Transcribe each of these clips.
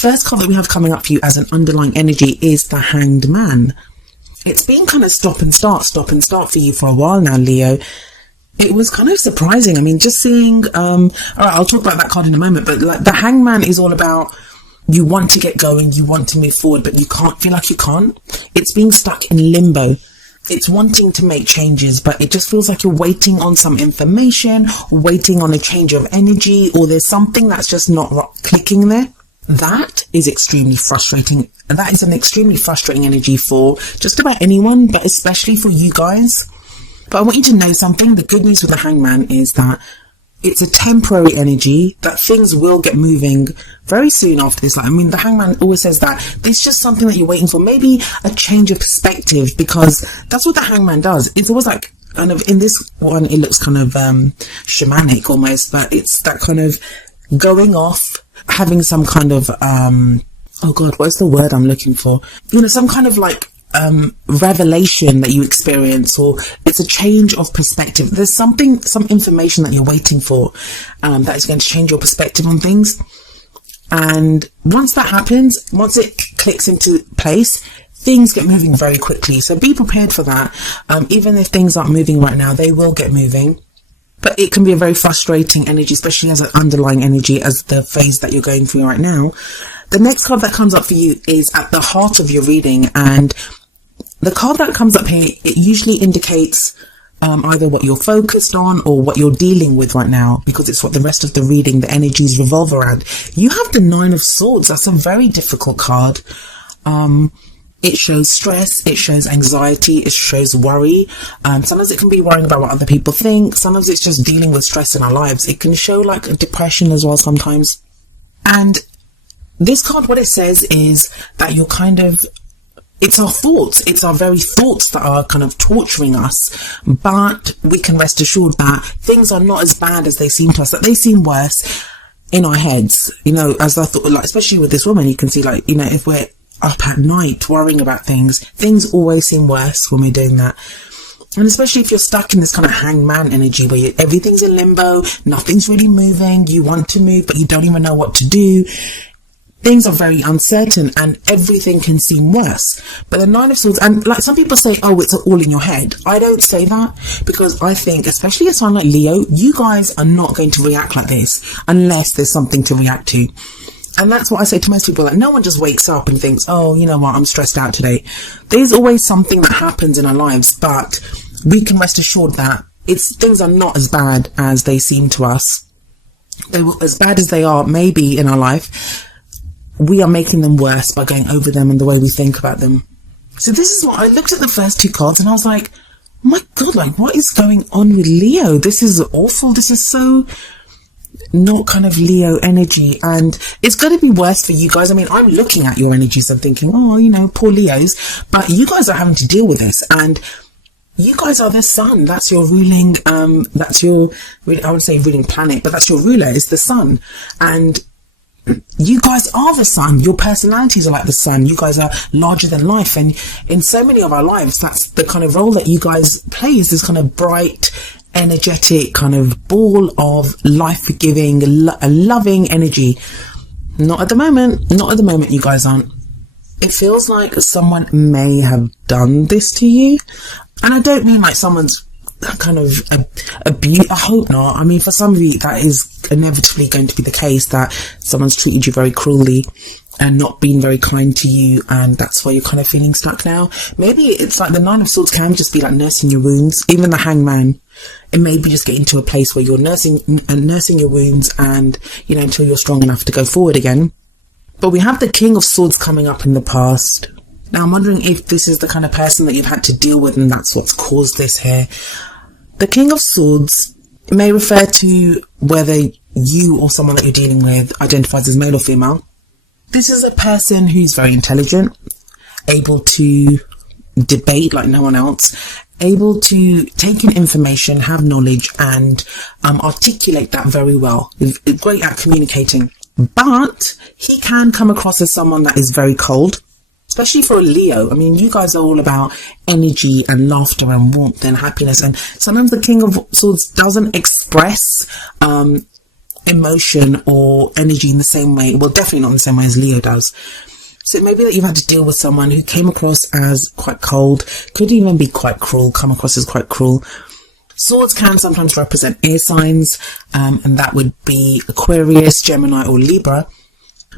first card that we have coming up for you as an underlying energy is the Hanged Man. It's been kind of stop and start for you for a while now, Leo. It was kind of surprising. I mean, just seeing, all right, I'll talk about that card in a moment, but like the Hanged Man is all about you want to get going, you want to move forward, but you can't, feel like you can't. It's being stuck in limbo. It's wanting to make changes, but it just feels like you're waiting on some information, waiting on a change of energy, or there's something that's just not clicking there. That is extremely frustrating. That is an extremely frustrating energy for just about anyone, but especially for you guys. But I want you to know something. The good news with the Hanged Man is that it's a temporary energy, that things will get moving very soon after this. Like, I mean, the Hanged Man always says that it's just something that you're waiting for, maybe a change of perspective, because that's what the Hanged Man does. It's always like, kind of, in this one, it looks kind of shamanic almost, but it's that kind of going off, having some kind of, oh God, what's the word I'm looking for? You know, some kind of like, revelation that you experience, or it's a change of perspective. There's some information that you're waiting for that is going to change your perspective on things, and once that happens, once it clicks into place, things get moving very quickly. So be prepared for that. Even if things aren't moving right now, they will get moving, but it can be a very frustrating energy, especially as an underlying energy, as the phase that you're going through right now. The next card that comes up for you is at the heart of your reading, and the card that comes up here, it usually indicates either what you're focused on or what you're dealing with right now, because it's what the rest of the reading, the energies revolve around. You have the Nine of Swords. That's a very difficult card. It shows stress, it shows anxiety, it shows worry. Sometimes it can be worrying about what other people think. Sometimes it's just dealing with stress in our lives. It can show like a depression as well sometimes. And this card, what it says is that you're kind of, it's our thoughts, it's our very thoughts that are kind of torturing us, but we can rest assured that things are not as bad as they seem to us, that they seem worse in our heads. You know, as I thought, like, especially with this woman, you can see, like, you know, if we're up at night worrying about things always seem worse when we're doing that. And especially if you're stuck in this kind of Hanged Man energy where everything's in limbo, nothing's really moving, you want to move, but you don't even know what to do. Things are very uncertain and everything can seem worse. But the Nine of Swords, and like some people say, oh, it's all in your head. I don't say that, because I think, especially a sign like Leo, you guys are not going to react like this unless there's something to react to. And that's what I say to most people, like, no one just wakes up and thinks, oh, you know what, I'm stressed out today. There's always something that happens in our lives, but we can rest assured that things are not as bad as they seem to us. As bad as they are maybe in our life, we are making them worse by going over them and the way we think about them. So this is what I looked at the first two cards and I was like, oh my God, like, what is going on with Leo? This is awful. This is so not kind of Leo energy, and it's going to be worse for you guys. I mean, I'm looking at your energies and thinking, oh, you know, poor Leos, but you guys are having to deal with this, and you guys are the sun. That's your ruling, that's your, I would say ruling planet, but that's your ruler, is the sun. And you guys are the sun. Your personalities are like the sun. You guys are larger than life, and in so many of our lives, that's the kind of role that you guys play, is this kind of bright, energetic kind of ball of life-giving, loving energy. Not at the moment, you guys aren't. It feels like someone may have done this to you, and I don't mean like someone's kind of abuse. I hope not. I mean, for some of you, that is inevitably going to be the case, that someone's treated you very cruelly and not been very kind to you, and that's why you're kind of feeling stuck now. Maybe it's like the Nine of Swords can just be like nursing your wounds. Even the Hanged Man, it may be just getting to a place where you're nursing your wounds, and, you know, until you're strong enough to go forward again. But we have the King of Swords coming up in the past. Now, I'm wondering if this is the kind of person that you've had to deal with, and that's what's caused this here. The King of Swords may refer to whether you or someone that you're dealing with identifies as male or female. This is a person who's very intelligent, able to debate like no one else, able to take in information, have knowledge, and articulate that very well. He's great at communicating. But he can come across as someone that is very cold, especially for a Leo. I mean, you guys are all about energy and laughter and warmth and happiness, and sometimes the King of Swords doesn't express emotion or energy in the same way. Well, definitely not in the same way as Leo does. So it may be that you've had to deal with someone who came across as quite cold, could even be quite cruel, come across as quite cruel. Swords can sometimes represent air signs, and that would be Aquarius, Gemini or Libra.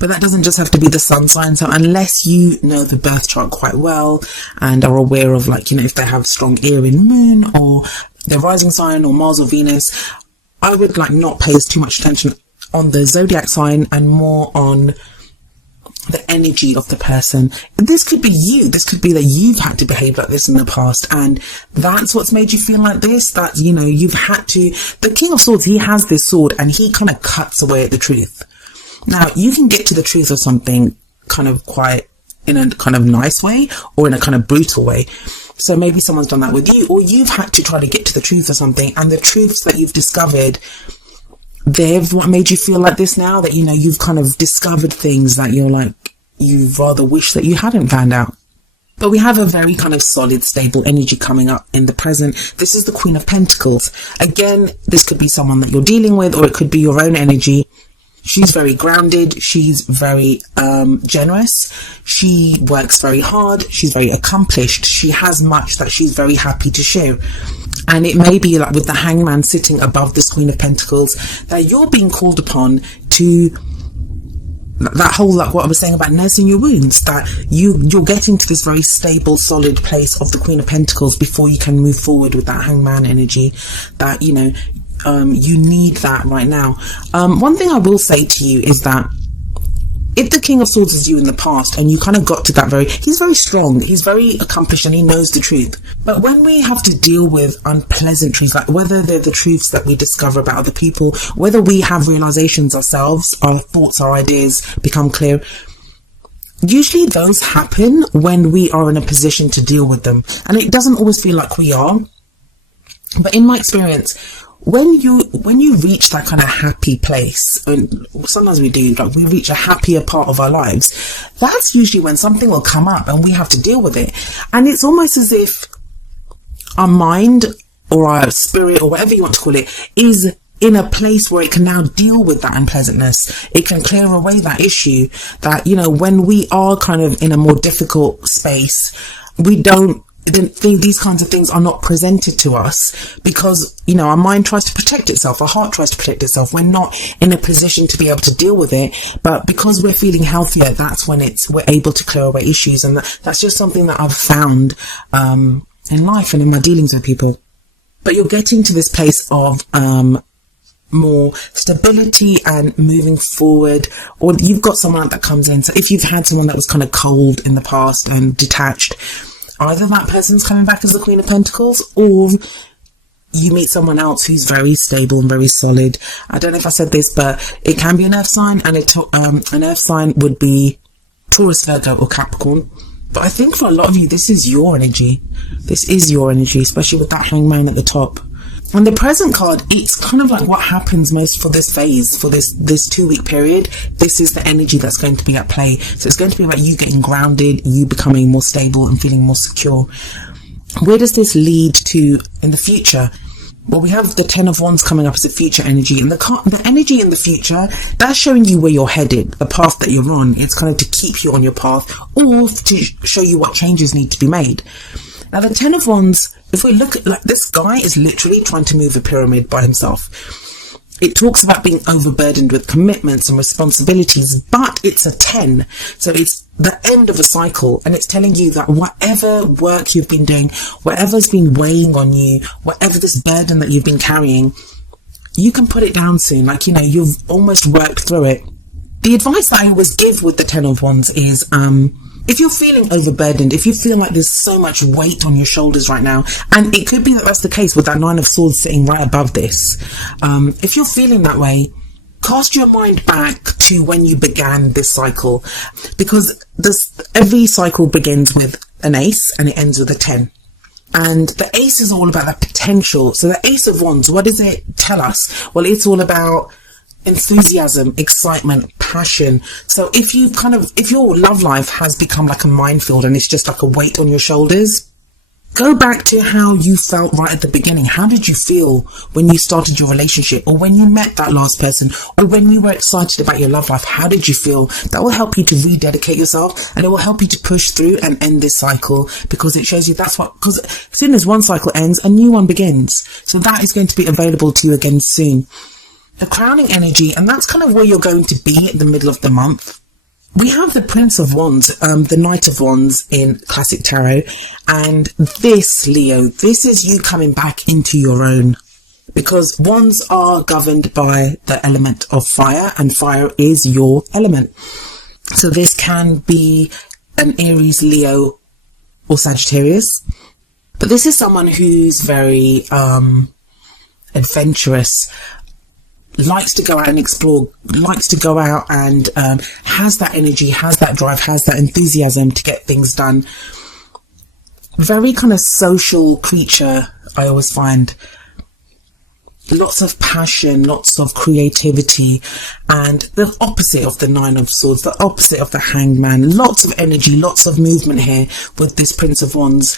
But that doesn't just have to be the sun sign. So unless you know the birth chart quite well and are aware of, like, you know, if they have strong air in moon or their rising sign or Mars or Venus, I would like not pay too much attention on the zodiac sign and more on the energy of the person. This could be you. This could be that you've had to behave like this in the past, and that's what's made you feel like this, that, you know, you've had to. The King of Swords, he has this sword and he kind of cuts away at the truth. Now, you can get to the truth of something kind of quite in a kind of nice way or in a kind of brutal way. So maybe someone's done that with you, or you've had to try to get to the truth of something, and the truths that you've discovered, they've what made you feel like this now, that, you know, you've kind of discovered things that you're like, you rather wish that you hadn't found out. But we have a very kind of solid, stable energy coming up in the present. This is the Queen of Pentacles. Again, this could be someone that you're dealing with, or it could be your own energy. She's very grounded. She's very generous. She works very hard. She's very accomplished. She has much that she's very happy to share. And it may be like with the Hangman sitting above this Queen of Pentacles, that you're being called upon to that whole, like what I was saying about nursing your wounds, that you're getting to this very stable, solid place of the Queen of Pentacles before you can move forward with that Hangman energy, that, you know, you need that right now. One thing I will say to you is that if the King of Swords is you in the past and you kind of got to that he's very strong, he's very accomplished, and he knows the truth. But when we have to deal with unpleasant truths, like whether they're the truths that we discover about other people, whether we have realizations ourselves, our thoughts, our ideas become clear, usually those happen when we are in a position to deal with them. And it doesn't always feel like we are. But in my experience, when you reach that kind of happy place, and sometimes we do, like we reach a happier part of our lives, that's usually when something will come up and we have to deal with it. And it's almost as if our mind or our spirit, or whatever you want to call it, is in a place where it can now deal with that unpleasantness. It can clear away that issue, that, you know, when we are kind of in a more difficult space, we don't think these kinds of things are not presented to us, because, you know, our mind tries to protect itself, our heart tries to protect itself. We're not in a position to be able to deal with it, but because we're feeling healthier, that's when we're able to clear away issues. And that's just something that I've found in life and in my dealings with people. But you're getting to this place of more stability and moving forward, or you've got someone that comes in. So if you've had someone that was kind of cold in the past and detached, either that person's coming back as the Queen of Pentacles, or you meet someone else who's very stable and very solid. I don't know if I said this, but it can be an earth sign, and an earth sign would be Taurus, Virgo or Capricorn. But I think for a lot of you, this is your energy. This is your energy, especially with that Hangman at the top. And the present card, it's kind of like what happens most for this phase, for this 2-week period. This is the energy that's going to be at play. So it's going to be about you getting grounded, you becoming more stable and feeling more secure. Where does this lead to in the future? Well, we have the 10 of Wands coming up as a future energy, and the energy in the future, that's showing you where you're headed, the path that you're on. It's kind of to keep you on your path, or to show you what changes need to be made. Now, the 10 of Wands, if we look at, like, this guy is literally trying to move a pyramid by himself. It talks about being overburdened with commitments and responsibilities, but it's a 10. So it's the end of a cycle, and it's telling you that whatever work you've been doing, whatever's been weighing on you, whatever this burden that you've been carrying, you can put it down soon. Like, you know, you've almost worked through it. The advice that I always give with the 10 of Wands is, if you're feeling overburdened, if you feel like there's so much weight on your shoulders right now, and it could be that that's the case with that 9 of Swords sitting right above this, if you're feeling that way, cast your mind back to when you began this cycle, because every cycle begins with an ace and it ends with a 10. And the ace is all about that potential. So the Ace of Wands, what does it tell us? Well, it's all about enthusiasm, excitement, passion. So if your love life has become like a minefield and it's just like a weight on your shoulders, Go back to how you felt right at the beginning. How did you feel when you started your relationship, or when you met that last person, or when you were excited about your love life? How did you feel? That will help you to rededicate yourself, and it will help you to push through and end this cycle, because it shows you because as soon as one cycle ends, a new one begins. So that is going to be available to you again soon. The crowning energy, and that's kind of where you're going to be at the middle of the month. We have the Prince of Wands, the Knight of Wands in Classic Tarot. And this, Leo, this is you coming back into your own. Because wands are governed by the element of fire, and fire is your element. So this can be an Aries, Leo, or Sagittarius. But this is someone who's very adventurous, likes to go out and explore, likes to go out and has that energy, has that drive, has that enthusiasm to get things done. Very kind of social creature, I always find. Lots of passion, lots of creativity, and the opposite of the Nine of Swords, the opposite of the Hanged Man. Lots of energy, lots of movement here with this Prince of Wands.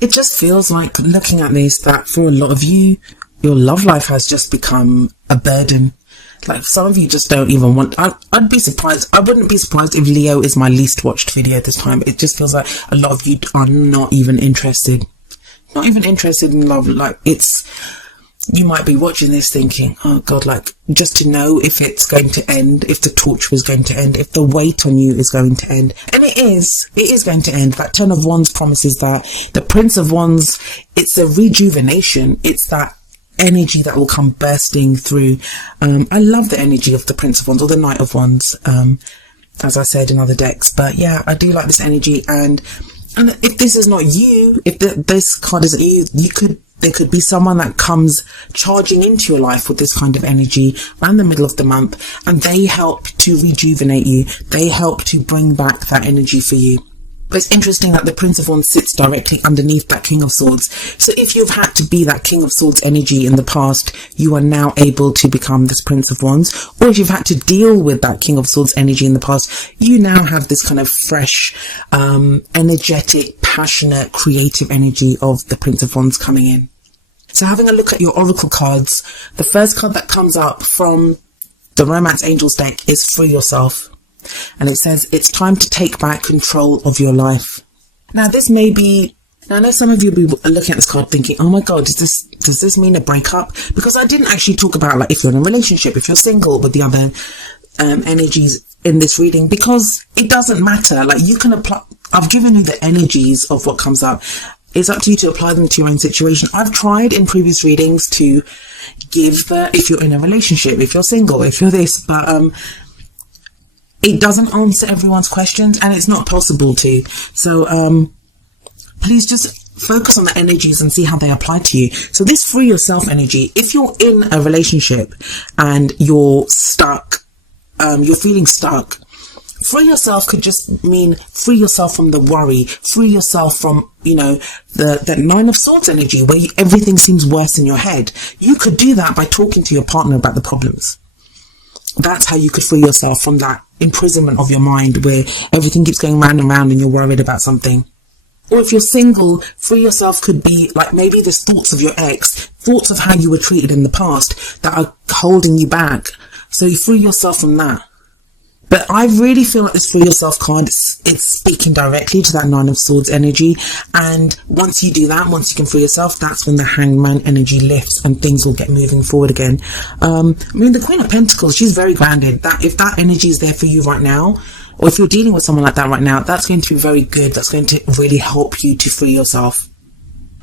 It just feels like, looking at this, that for a lot of you, your love life has just become a burden. Like, some of you just don't even want... I'd be surprised. I wouldn't be surprised if Leo is my least watched video this time. It just feels like a lot of you are not even interested. Not even interested in love. Like, it's... You might be watching this thinking, oh God, like, just to know if it's going to end, if the torch was going to end, if the weight on you is going to end. And it is going to end. That Ten of Wands promises that. The Prince of Wands, it's a rejuvenation. It's that energy that will come bursting through. I love the energy of the Prince of Wands, or the Knight of Wands, as I said in other decks. But yeah, I do like this energy. And if this is not you, if this card isn't you, there could be someone that comes charging into your life with this kind of energy around the middle of the month, and they help to rejuvenate you. They help to bring back that energy for you. But it's interesting that the Prince of Wands sits directly underneath that King of Swords. So if you've had to be that King of Swords energy in the past, you are now able to become this Prince of Wands. Or if you've had to deal with that King of Swords energy in the past, you now have this kind of fresh, energetic, passionate, creative energy of the Prince of Wands coming in. So having a look at your oracle cards, the first card that comes up from the Romance Angels deck is Free Yourself. And it says, it's time to take back control of your life. Now this may be, now I know some of you will be looking at this card thinking, oh my God, does this mean a breakup? Because I didn't actually talk about, like, if you're in a relationship, if you're single, with the other energies in this reading, because it doesn't matter. Like, you can apply, I've given you the energies of what comes up. It's up to you to apply them to your own situation. I've tried in previous readings to give if you're in a relationship, if you're single, if you're this, but it doesn't answer everyone's questions, and it's not possible to. So please just focus on the energies and see how they apply to you. So this Free Yourself energy, if you're in a relationship and you're stuck, you're feeling stuck, free yourself could just mean free yourself from the worry, free yourself from, you know, that Nine of Swords energy where everything seems worse in your head. You could do that by talking to your partner about the problems. That's how you could free yourself from that imprisonment of your mind where everything keeps going round and round and you're worried about something. Or if you're single, free yourself could be like maybe there's thoughts of your ex, thoughts of how you were treated in the past that are holding you back. So you free yourself from that. But I really feel like this Free Yourself card, it's speaking directly to that Nine of Swords energy. And once you do that, once you can free yourself, that's when the Hanged Man energy lifts and things will get moving forward again. I mean, the Queen of Pentacles, she's very grounded. That if that energy is there for you right now, or if you're dealing with someone like that right now, that's going to be very good. That's going to really help you to free yourself.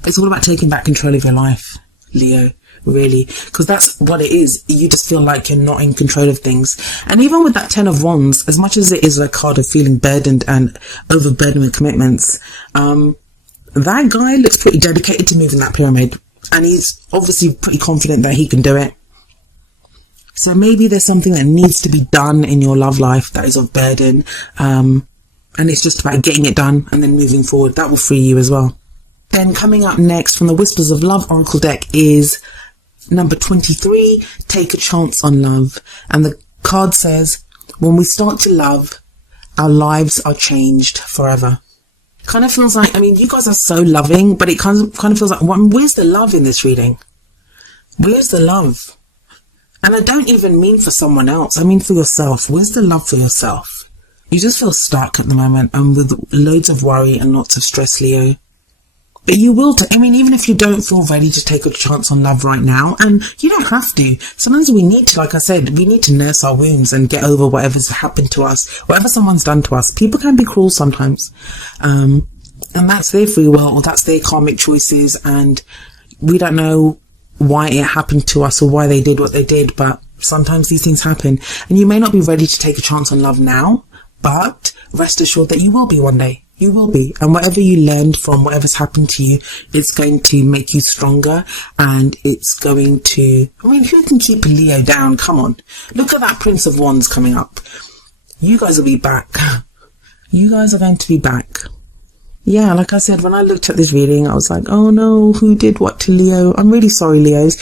It's all about taking back control of your life, Leo. Really, because that's what it is. You just feel like you're not in control of things. And even with that Ten of Wands, as much as it is a card of feeling burdened and overburdened with commitments, that guy looks pretty dedicated to moving that pyramid, and he's obviously pretty confident that he can do it. So maybe there's something that needs to be done in your love life that is of burden, and it's just about getting it done and then moving forward. That will free you as well. Then coming up next from the Whispers of Love Oracle deck is number 23, Take a Chance on Love. And the card says, when we start to love, our lives are changed forever. kind of feels like, I mean, you guys are so loving, but it kind of feels like, where's the love in this reading? Where's the love? And I don't even mean for someone else. I mean for yourself. Where's the love for yourself? You just feel stuck at the moment and with loads of worry and lots of stress, Leo. But you will, I mean, even if you don't feel ready to take a chance on love right now, and you don't have to. Sometimes we need to, like I said, we need to nurse our wounds and get over whatever's happened to us, whatever someone's done to us. People can be cruel sometimes. And that's their free will, or that's their karmic choices, and we don't know why it happened to us or why they did what they did, but sometimes these things happen. And you may not be ready to take a chance on love now, but rest assured that you will be one day. You will be. And whatever you learned from whatever's happened to you, it's going to make you stronger, and it's going to, I mean, who can keep a Leo down? Come on. Look at that Prince of Wands coming up. You guys will be back. You guys are going to be back. Yeah, like I said, when I looked at this reading, I was like, oh no, who did what to Leo? I'm really sorry, Leos.